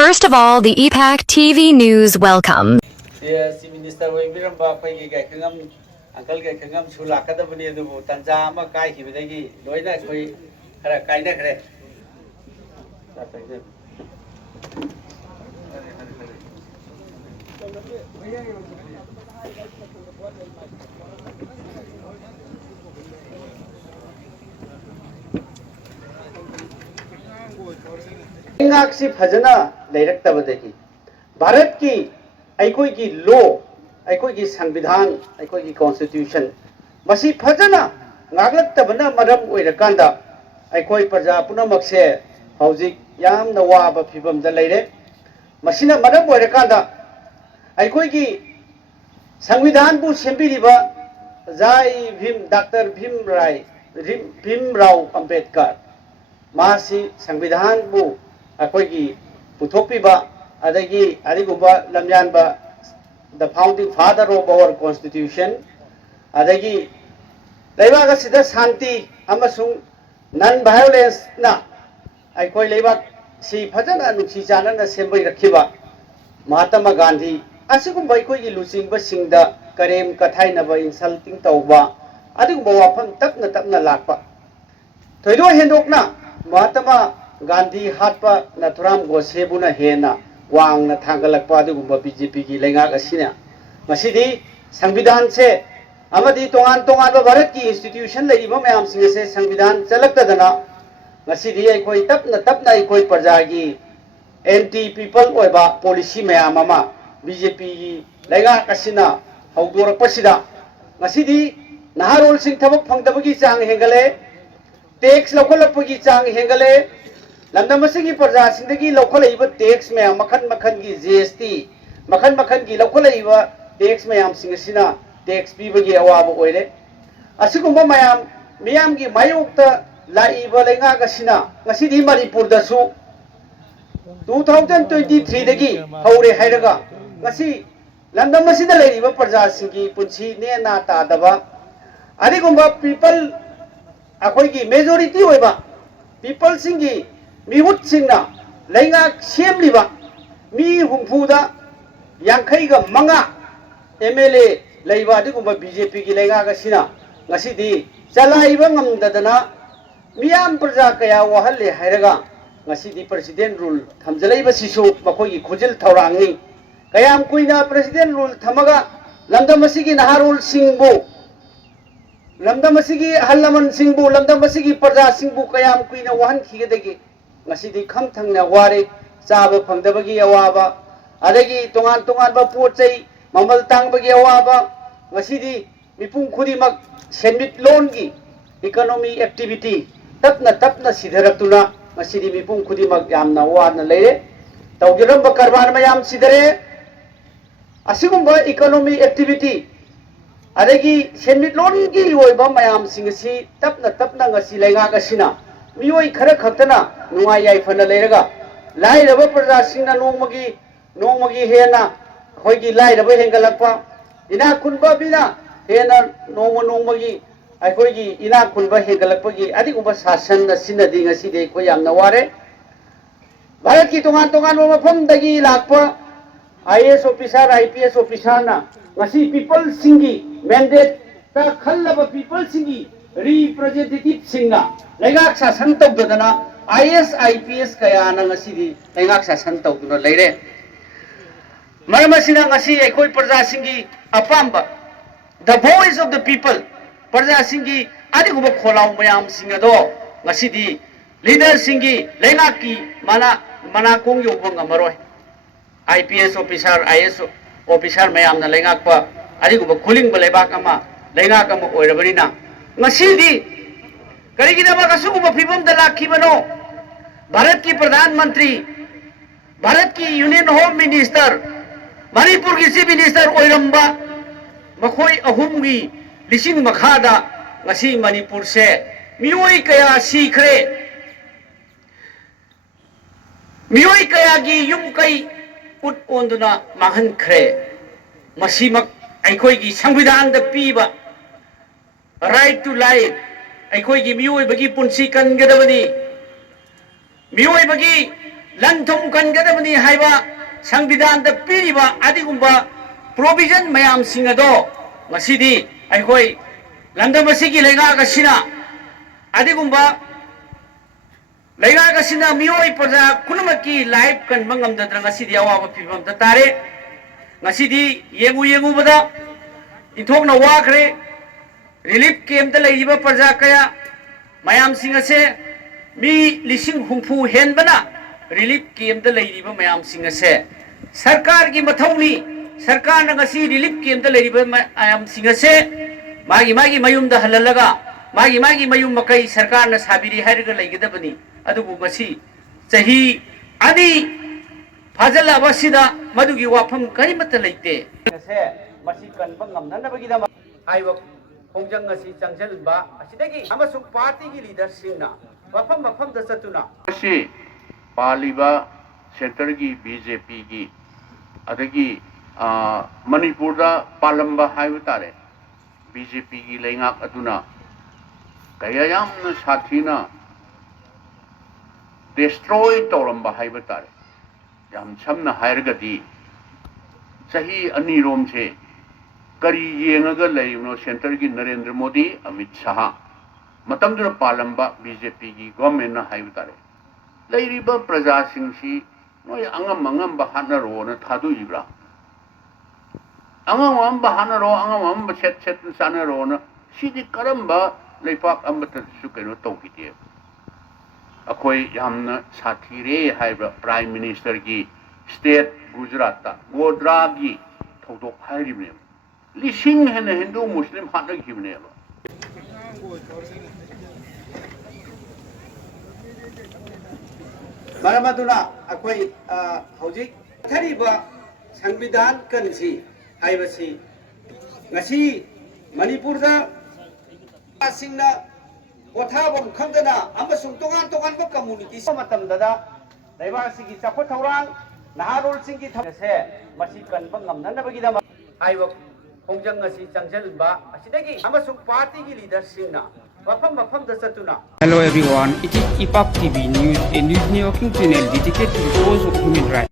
First of all, the EPAC TV News welcome. Si Minister Wibiramba Pagi Kangam, Uncle Kangam Sulakata Buni, Tanzama Kai, Hibidagi, Loina, Kaina. इंगाक्सी फजना लेरकता बदेगी Bharat की ऐकोई की law ऐकोई की संविधान ऐकोई की constitution मसी फजना गागलकता बना मरम ओइरकांदा ऐकोई प्रजा पुनमक्से हौजिक यामना वाबा फिबमदा लेरे मसीना मरम ओइरकांदा ऐकोई की संविधान बु सेंबिरिबा जाय भीम डॉक्टर भीमराव अंबेडकर मासी संविधान बु अखोई पुथोपीबा अदगी अरिगुबा लमयानबा the founding father of our constitution अदगी लेबाग असिदा शांति अमसुंग नॉन वायलेंस ना अखोई लेबाग सी फजना नुसी चानना सेंबई रखिबा महात्मा गांधी असिगुबा अखोई लुचिंगबा सिंगदा करेम कथाइनबा इंसल्टिंग तौबा अदिगुबा वाफम तपना तपना लाकपा थोइदो हेंदोकना महात्मा गांधी हाटपा नथुराम गोसेबुना हेना वांगना थांगलकपा अदुगुबा बीजेपी की लेंगाक असिना मसिदी संविधान से अमदी तोंगान तोंगान भारत की इंस्टीट्यूशन लेरिबा मयाम सिंग से संविधान चलक्तदना मसिदी अखोई तपना तपना अखोई प्रजा की एंटी पीपल ओइबा पॉलिसी मयाम अमा बीजेपी की लेंगाक असिना हौदोरकपसिदा मसिदी नहारोल सिंग थबक फंगदबगी चांग हेंगले टैक्स लौखलपगी चांग हेंगले लमदमसिगी प्रजा सिंदगी लौखलइबा टैक्स में मखन मखन की जीएसटी मखन मखन की लौखलइबा टैक्स मयाम सिंगसिना टैक्स पीबगी अवाब ओइरे असिगुंबा मयाम की मायोक्ता लाइबा लेंगागसिना ngasiदी मणिपुर दसु 2023 दगी हौरे हाइरगा ngasi लमदमसिदा लेरिबा प्रजा सिंगी पुंसी नेना तादबा अदिगुंबा पीपल अखोई की मेजोरिटी होइबा पीपल सिंगी मिहुत सिंगना लेंगा सेमलिबा मी हुंफुदा यांखैगा मंगा एमएलए लेबा अदिगुंबा बीजेपी की लेंगा गसिना ngasiदी चलाइबा ngamdadana मियाम प्रजा कया वहल्ले हाइरगा ngasiदी प्रेसिडेंट रूल थमजलैबा सिसु मखोई की खुजिल थौरांगनी कयाम कुइना प्रेसिडेंट रूल थमगा लमदमसिगी नहारुल सिंगबो लमदमसिगी हल्लमन सिंगबु लमदमसिगी प्रजा सिंगबु कयाम कुइना वहन खिगदगी ngasiदी खम थंगना वारे चाब फंगदबगी अवाबा अदगी तोंगान तोंगान बा पोचै ममल तांगबगी अवाबा ngasiदी मिपुंग खुदिमक सेनमिट लोन की इकोनॉमी एक्टिविटी तपना तपना सिधरक्तुना ngasiदी मिपुंग खुदिमक यामना वाना लेरे तौगिरंब करबान मयाम सिधरे असिगुंबा इकोनॉमी एक्टिविटी अदगी सेनमिट लोन की ओइबा मयाम सिंगसी तपना तपना ngasi लेंगागसिना मियोई खर खतना नुआई याइफना लेरगा लाइरबा प्रजा सिंगना नोंमगी हेना खोइगी लाइरबा हेंगलकपा इना खुनबा बिना हेना नोंमगी अखोइगी इना खुनबा हेंगलकपगी अदिगुंबा शासन सिनदी ngasi खो यामना वारे भारत की तोंगान तोंगान मफमदगी Lakpa IAS officer IPS officer ना ngasi पीपल सिंगी मैंडेट ता खल्लबा पीपल सिंगी रिप्रेजेंटेटिव सिंगा लेंगाक शासन तौदना आईएएस आईपीएस कयाना ngasiदी लेंगाक शासन तौदना लेरे मरमसिना ngasi एकोई प्रजा सिंगी अपाम्बा the voice of the people प्रजा सिंगी आदिगुबा खोलाउ मयाम सिंगदो ngasiदी लीडर सिंगी लेंगाकी मनाकोंग योबंग मरोय आईपीएस ऑफिसर आईएएस ऑफिसर मयामना लेंगाकपा अदिगुबा खुलिंग बलेबाक अमा लेंगाक अमा ओइरबनिना ngasiदी करिगिदबा सुगुबा फिबम द लाखिबनो भारत की प्रधानमंत्री भारत की यूनियन होम मिनिस्टर मणिपुर की चीफ मिनिस्टर ओइरंबा मखोई अहुमगी लिसिंग मखादा ngasi मणिपुर से मियोई कया सीखरे मियोई कया की युम कई उट ओंदुना माहनखरे मसीमक अखोई की संविधान द पीबा राइट टू लाइफ अखोई की मियोई बगी पुंसी कनगदबनी मियोई बगी लन थुम कनगदबनी हाइबा संविधान द पीरिबा अदिगुंबा प्रोविजन मयाम सिंगदो ngасꯤ디 ꯑꯩꯈꯣꯏ ꯂꯝꯗꯝ ꯑꯁꯤꯒꯤ ꯂꯩꯉꯥꯛ ꯑꯁꯤꯅ ꯑꯗꯤꯒꯨꯝꯕ ꯂꯩꯉꯥꯛ ꯑꯁꯤꯅ ꯃꯤꯑꯣꯏ ꯄ꯭ꯔꯖꯥ ꯄꯨꯝꯅꯃꯛꯀꯤ ꯂꯥꯏꯐ ꯀꯟꯕ ꯉꯝꯗꯗꯅ ꯉꯁꯤꯗꯤ ꯑꯋꯥꯕ ꯐꯤꯕꯝꯗ ꯇꯥꯔꯦ ꯉꯁꯤꯗꯤ ꯌꯦꯡꯉꯨꯕꯗ ꯏꯟꯊꯣꯛꯅ ꯋꯥꯈ꯭ꯔꯦ ꯔꯤꯂꯤꯐ ꯀꯦꯝꯞꯇ ꯂꯩꯔꯤꯕ ꯄ꯭ꯔꯖꯥ ꯀꯌꯥ ꯃꯌꯥꯝꯁꯤꯡ ꯑꯁꯦ ꯃꯤ 60,000 ꯍꯦꯟꯕꯅ ꯔꯤꯂꯤꯐ ꯀꯦꯝꯞꯇ ꯂꯩꯔꯤꯕ ꯃꯌꯥꯝꯁꯤꯡ ꯑꯁꯦ ꯁꯔꯀꯥꯔꯒꯤ ꯃꯊꯧꯅꯤ सरकार ngasi relief camp da leiriba ayam singase magi mayum da halalaga magi mayum makai sarkar na sabiri hairga leigidabani adubu ngasi chahi ani fajala basida madugi wafam karimata leite se masi kanba ngamna bagi da aiwa khongjang ngasi changjalba asidagi amasung party gi leader singna wafam da satuna si paliba center gi BJP gi adagi Manipur पालंबा है BJP की लेंगाक अदुना कया साथीना destroy तौरंबा है समना है चाही अनीरोम से करी येंगगा लेइनो centre की Narendra Modi Amit Shah मतमदुर पालंबा BJP की गवर्नमेंट ना है लेरिबा प्रजा सिंसी नोय अंगम बहानरो न थादुइब्रा angam bahanaro angam set sanaro na sidi karamba leipak amata sukeno tokite akoi yamna sathire haiba prime minister gi state gujarat ta godra gi thodok hairibne lising hena hindu muslim hatna gibne maramaduna akoi hojik thariba संविधान Kansi हाइबसी ngasi manipur da singna pothabom khamdana amasung togan ba community matam da laiba sigi chapot thorang naharol singi thase masi kan bangam nanabagi da haiba khongjang ngasi changjalba asidagi amasung party gi leader singna mafam da satuna. Hello everyone, it is IPAC TV news, a news networking channel dedicated to the cause of human rights.